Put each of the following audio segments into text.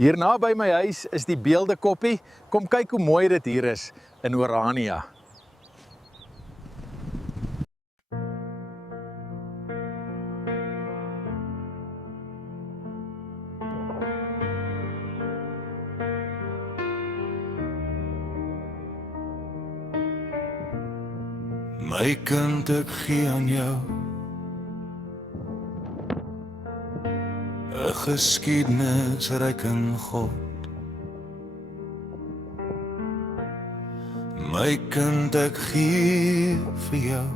Hier naby my huis is die beeldekoppie. Kom kyk hoe mooi dit hier is in Orania. My kind, ek gee aan jou 'n geskiedenis ryk in God. My kind, ek gee vir jou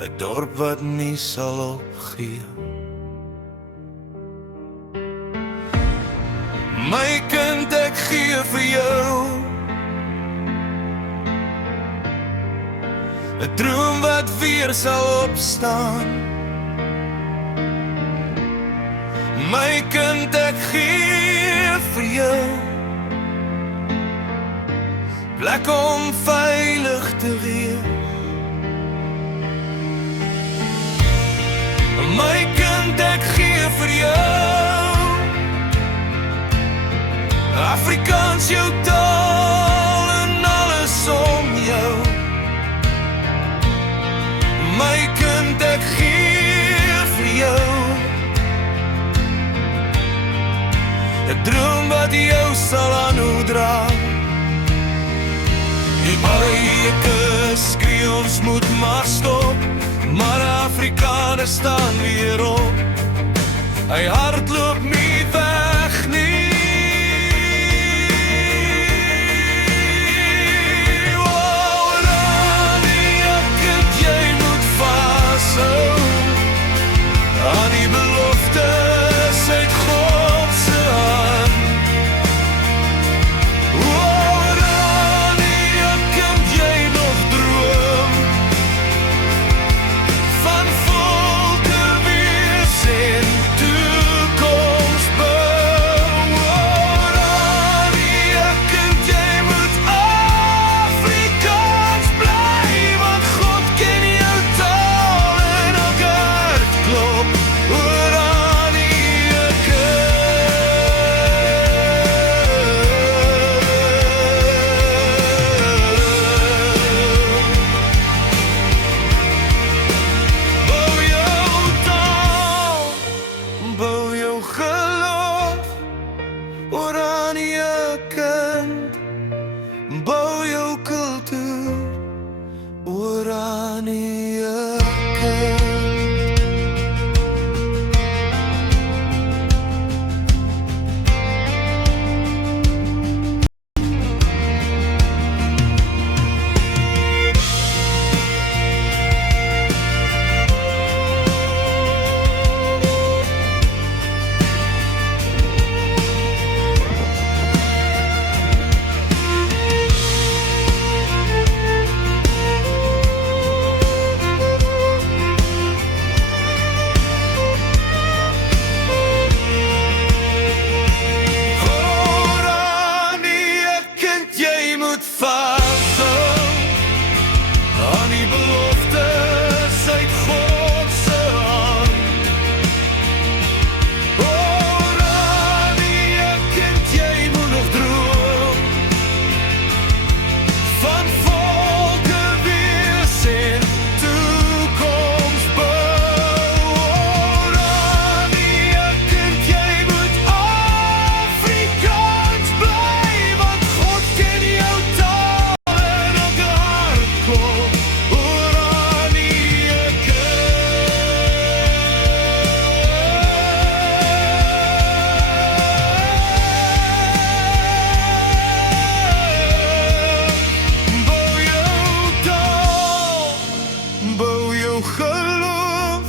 'n dorp wat nie sal opgee. My kind, ek gee vir jou 'n droom wat weer sal opstaan. My kind, ek gee vir jou plek om veilig te wees. My kind, ek gee vir jou Afrikaans, jou taal en alles om jou. My kind, ek gee vir jou 'n droom wat jou sal aanhou dra. Die baie skree ons moet maar stop, maar Afrikaner staan weer op. Hy hardloop nie weg nie. Aan die beloftes uit God se hand. Orania, kind, jy nog droom van volke wees en toekoms bou. Orania, kind, jy moet Afrikaans bly, want God ken jou taal en elke hart klop. Orania, kind, bou jou kultuur. Orania, kind. Aan die beloftes uit God se hand. Orania, kind, jy moet nog droom van volke wees en toekoms bou. Orania, kind, jy moet Afrikaans bly, want God ken jou taal en elke hart klop. Bou jou geloof,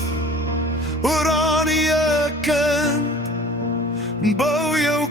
Orania, kind, bou jou